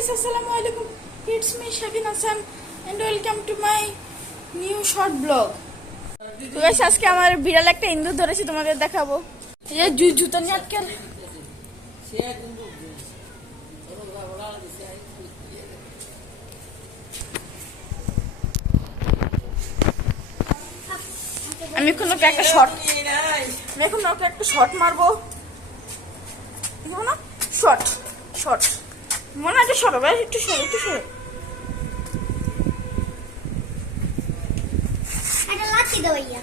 guys, assalamualaikum. It's me Shabin Hassan and welcome to my new short vlog. তো guys, আজকে আমার বিড়াল একটা ইন্দুর ধরেছি, তোমাদের দেখাবো। এই যে জুতো নিয়ে আটকে আমি এখন ওকে একটা শট মারবো। না শট মনে আছে, সরো ভাই, একটু সরো একটা লাঠি দাও ইয়া।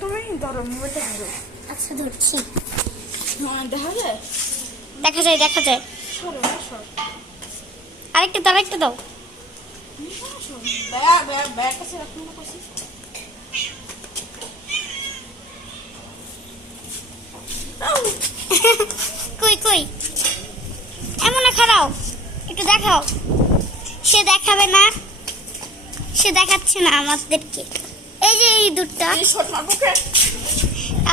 তুমি ধরো, মোবাইলটা ধরো। আচ্ছা ধরছি। হ্যাঁ, দেখা যায়। সরো। আরেকটা দাও। ব্যাগ কাছে রাখুন না কাছে। কই এমন না, খারাও একটু দেখাও। সে দেখাবে না, সে দেখাচ্ছে না আমাদেরকে। এই যে এই দুধটা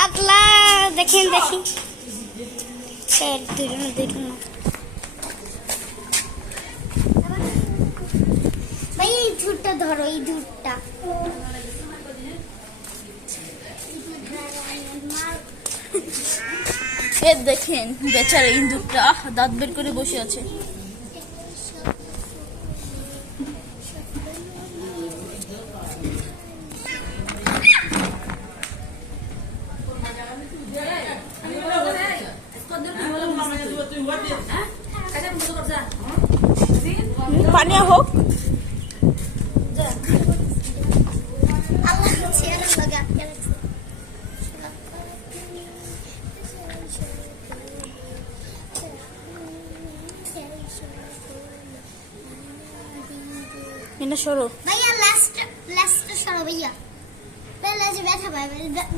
আপলা দেখি ভাই, এই দুধটা ধরো, এই দুধটা। দেখেন বেচারা ইন্দুরটা দাঁত বের করে বসে আছে। পানিয়া হোক সরো ভাইয়া, লাস্ট সরো ভাইয়া। লাজে ব্যথা পায়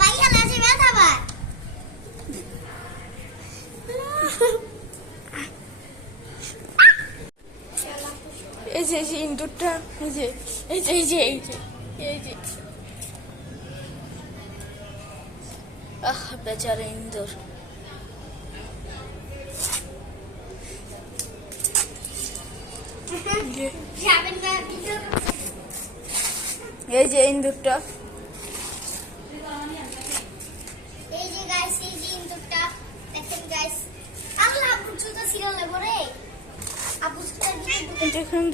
ভাইয়া, লাজে ব্যথা পায়। এই যে ইন্দুরটা, এই যে বেচারা ইন্দুর। এই যে ইন্দুরটা, এই যে গাইস, এই যে ইন্দুরটা দেখেন গাইস। আল্লাহ, আপু জুতো ছিল না পরে। আপু দেখেন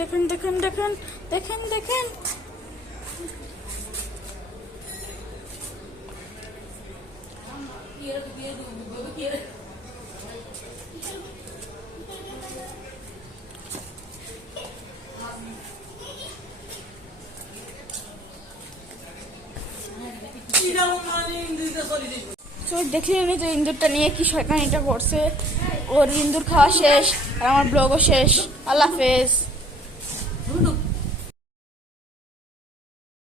দেখলেনি তো ইন্দুরটা নিয়ে কি শয়তানিটা করছে। ওর ইন্দুর খাওয়া শেষ আর আমার ব্লগও শেষ। আল্লাহ হাফেজ।